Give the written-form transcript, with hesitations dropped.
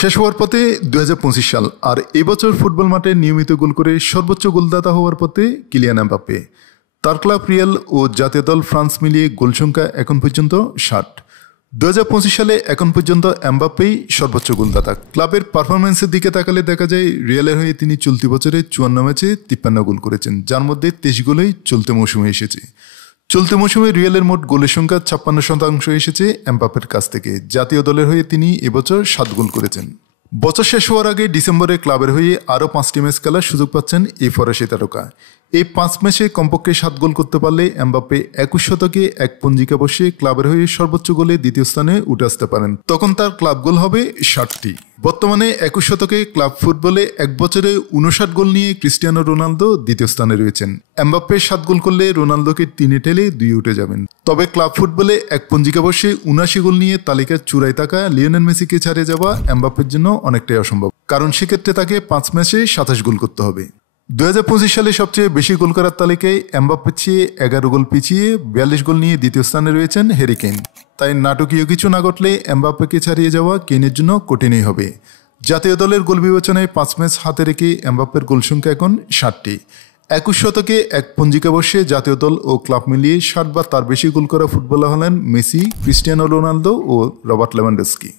শেষ হওয়ার পথে 2025 সাল, আর এবছর ফুটবল মাঠে নিয়মিত গোল করে সর্বোচ্চ গোলদাতা হওয়ার পথে কিলিয়ান এমবাপ্পে। তার ক্লাব রিয়াল ও জাতীয় দল ফ্রান্স মিলিয়ে গোল সংখ্যা এখন পর্যন্ত 60। 2025 সালে এখন পর্যন্ত এমবাপ্পেই সর্বোচ্চ গোলদাতা। ক্লাবের পারফরমেন্সের দিকে তাকালে দেখা যায় রিয়ালের হয়ে তিনি চলতি বছরে 54 ম্যাচে 53 গোল করেছেন, যার মধ্যে 23 গোলই চলতি মৌসুমে এসেছে। চলতি মৌসুমে রিয়ালের মোট গোলের সংখ্যা 56% এসেছে এমবাপ্পের কাছ থেকে। জাতীয় দলের হয়ে তিনি এবছর 7 গোল করেছেন। বছর শেষ হওয়ার আগে ডিসেম্বরে ক্লাবের হয়ে আরও 5টি ম্যাচ খেলার সুযোগ পাচ্ছেন এই ফরাসি তারকা। এই 5 ম্যাচে কমপক্ষে 7 গোল করতে পারলে এমবাপ্পে 21 শতকে এক পঞ্জিকা বসে ক্লাবের হয়ে সর্বোচ্চ গোলে দ্বিতীয় স্থানে উঠে আসতে পারেন। তখন তার ক্লাব গোল হবে 60টি। বর্তমানে 21 শতকে ক্লাব ফুটবলে এক বছরে 59 গোল নিয়ে ক্রিস্টিয়ানো রোনালদো দ্বিতীয় স্থানে রয়েছেন। এমবাপ্পে 7 গোল করলে রোনালদোকে 3 ঠেলে 2 উঠে যাবেন। তবে ক্লাব ফুটবলে এক পঞ্জিকা বসে 79 গোল নিয়ে তালিকার চূড়ায় থাকা লিওনেল মেসিকে ছাড়িয়ে যাওয়া এমবাপ্পের জন্য অনেকটাই অসম্ভব, কারণ সেক্ষেত্রে তাকে 5 ম্যাচে 27 গোল করতে হবে। 2025 সালে সবচেয়ে বেশি গোল করার তালিকায় এমবাপ্পের চেয়ে 11 গোল পিছিয়ে 42 গোল নিয়ে দ্বিতীয় স্থানে রয়েছেন হ্যারি কেইন। তাই নাটকীয় কিছু না ঘটলে এমবাপ্পেকে ছাড়িয়ে যাওয়া কেইনের জন্য কঠিনই হবে। জাতীয় দলের গোল বিবেচনায় 5 ম্যাচ হাতে রেখে এমবাপ্পের গোল সংখ্যা এখন 60টি। 21 শতকে এক পঞ্জিকা বর্ষে জাতীয় দল ও ক্লাব মিলিয়ে 60 বা তার বেশি গোল করা ফুটবলার হলেন মেসি, ক্রিস্টিয়ানো রোনালদো ও রবার্ট লেভানডস্কি।